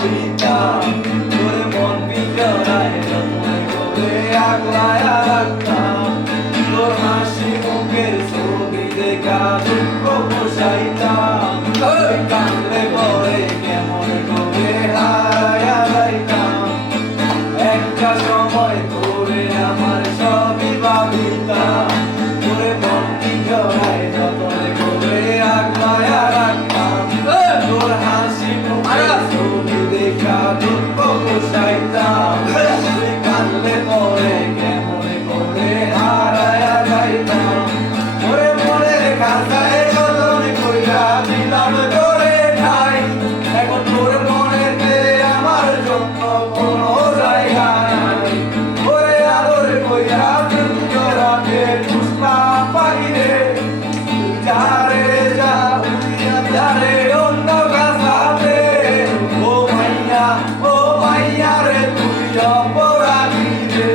ভাবিতাম তোরে মন পিজরায় যতনে করে আগলায়া রাখতাম তোর হাসি মুখের ছবি দেখা দুঃখ বসাইতাম কান্দলে পরে কেমন করে হারায়া যাইতাম একটা সময় তোরে আমার সবই ভাবিতাম তোরে মন পিজরায় যতনে করে আগলায়া রাখতাম তোর হাসি মুখের ছবি দেখা দুঃখ বসাইতাম কান্দলে পরে কেমন করে হারায়া যাইতাম ওরে মনের খাতায় যতনে কইরা দিলাম তোরে ঠাই এখন তোর মনেতে আমার জন্য কোনো জায়গা নাই ওরে আদর কইরা পিঞ্জরাতে পুষলাম পাখিরে তুই যারে যা উড়িয়া যারে অন্য কাছাতে ও মাইয়া রে তুই অপরাধী রে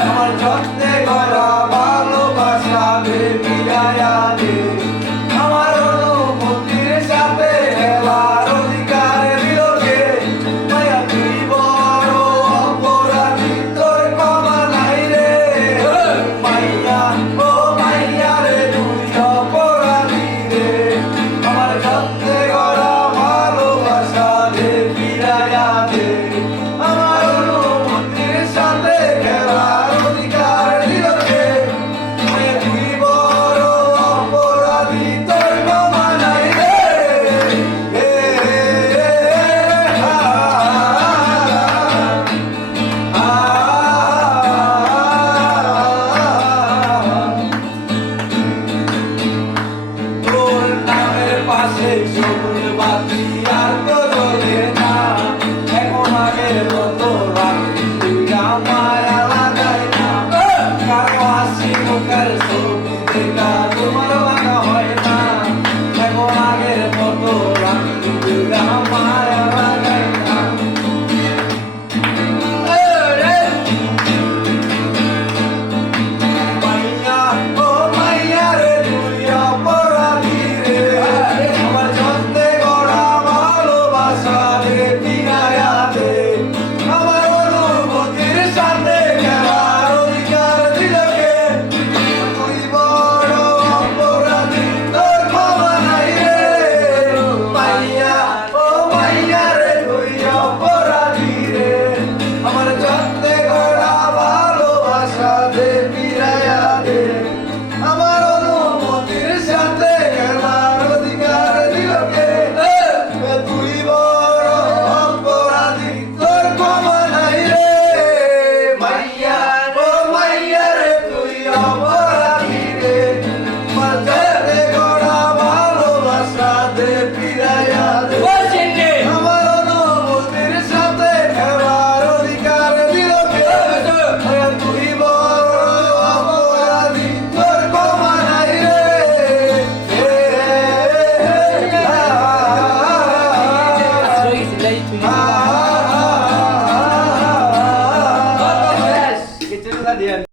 আমার যত্নে গড়া ভালোবাসা দে ফিরাইয়া দে আমার অনুভূতির সাথে খেলার অধিকারে বিলোকে মায়া তুই বড় অপরাধী তোর ক্ষমা নাই রে মাইয়া রে তুই অপরাধী রে আমার যত্নে গড়া ভালোবাসা দে ফিরাইয়া দে আমার অনুভূতির সাথে খেলার অধিকার বিলোকে মায়া তুই বড় অপরাধী তোর ক্ষমা নাই রে তোর নামের পাশে সবুজ বাতি আর তোর